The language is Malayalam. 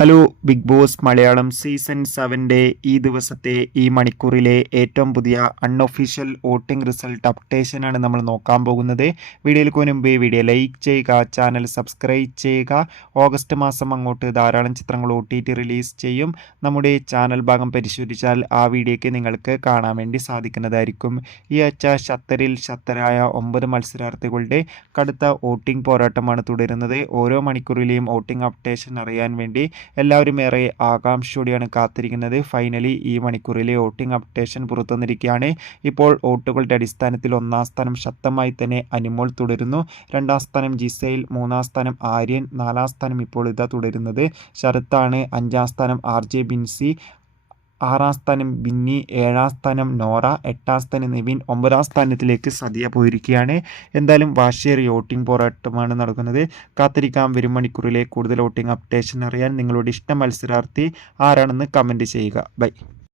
Hello Bigg Boss Malayalam season സെവന്റെ ഈ ദിവസത്തെ ഈ മണിക്കൂറിലെ ഏറ്റവും പുതിയ അൺഒഫീഷ്യൽ വോട്ടിംഗ് റിസൾട്ട് അപ്ഡേഷനാണ് നമ്മൾ നോക്കാൻ പോകുന്നത്. വീഡിയോയിൽ മുൻപ് വീഡിയോ ലൈക്ക് ചെയ്യുക ചാനൽ സബ്സ്ക്രൈബ് ചെയ്യുക. ഓഗസ്റ്റ് മാസം അങ്ങോട്ട് ധാരാളം ചിത്രങ്ങൾ ഒ റിലീസ് ചെയ്യും. നമ്മുടെ ചാനൽ ഭാഗം പരിശോധിച്ചാൽ ആ വീഡിയോയ്ക്ക് നിങ്ങൾക്ക് കാണാൻ വേണ്ടി സാധിക്കുന്നതായിരിക്കും. ഈ ആഴ്ച ഷത്തറിൽ ഷത്തരായ ഒമ്പത് മത്സരാർത്ഥികളുടെ കടുത്ത വോട്ടിംഗ് പോരാട്ടമാണ് തുടരുന്നത്. ഓരോ മണിക്കൂറിലെയും വോട്ടിംഗ് അപ്ഡേഷൻ അറിയാൻ വേണ്ടി എല്ലാവരും ഏറെ ആകാംക്ഷയോടെയാണ് കാത്തിരിക്കുന്നത്. ഫൈനലി ഈ മണിക്കൂറിലെ വോട്ടിംഗ് അപ്ഡേഷൻ പുറത്തുവന്നിരിക്കുകയാണ്. ഇപ്പോൾ വോട്ടുകളുടെ അടിസ്ഥാനത്തിൽ ഒന്നാം സ്ഥാനം ശക്തമായി തന്നെ അനുമോൾ തുടരുന്നു. രണ്ടാം സ്ഥാനം ജിസൈൽ മൂന്നാം സ്ഥാനം ആര്യൻ നാലാം സ്ഥാനം ഇപ്പോൾ ഇതാ തുടരുന്നത്. ശരത്താണ് അഞ്ചാം സ്ഥാനം ആർ ജെ ബിൻസി ആറാം സ്ഥാനം ബിന്നി ഏഴാം സ്ഥാനം നോറ എട്ടാം സ്ഥാനം നിവിൻ ഒമ്പതാം സ്ഥാനത്തിലേക്ക് സദ്യ പോയിരിക്കുകയാണ്. എന്തായാലും വാശിയേറിയ വോട്ടിംഗ് പോരാട്ടമാണ് നടക്കുന്നത്. കാത്തിരിക്കാം. വരും മണിക്കൂറിലെ കൂടുതൽ വോട്ടിംഗ് അപ്ഡേഷൻ അറിയാൻ നിങ്ങളുടെ ഇഷ്ട മത്സരാർത്ഥി ആരാണെന്ന് കമന്റ് ചെയ്യുക. ബൈ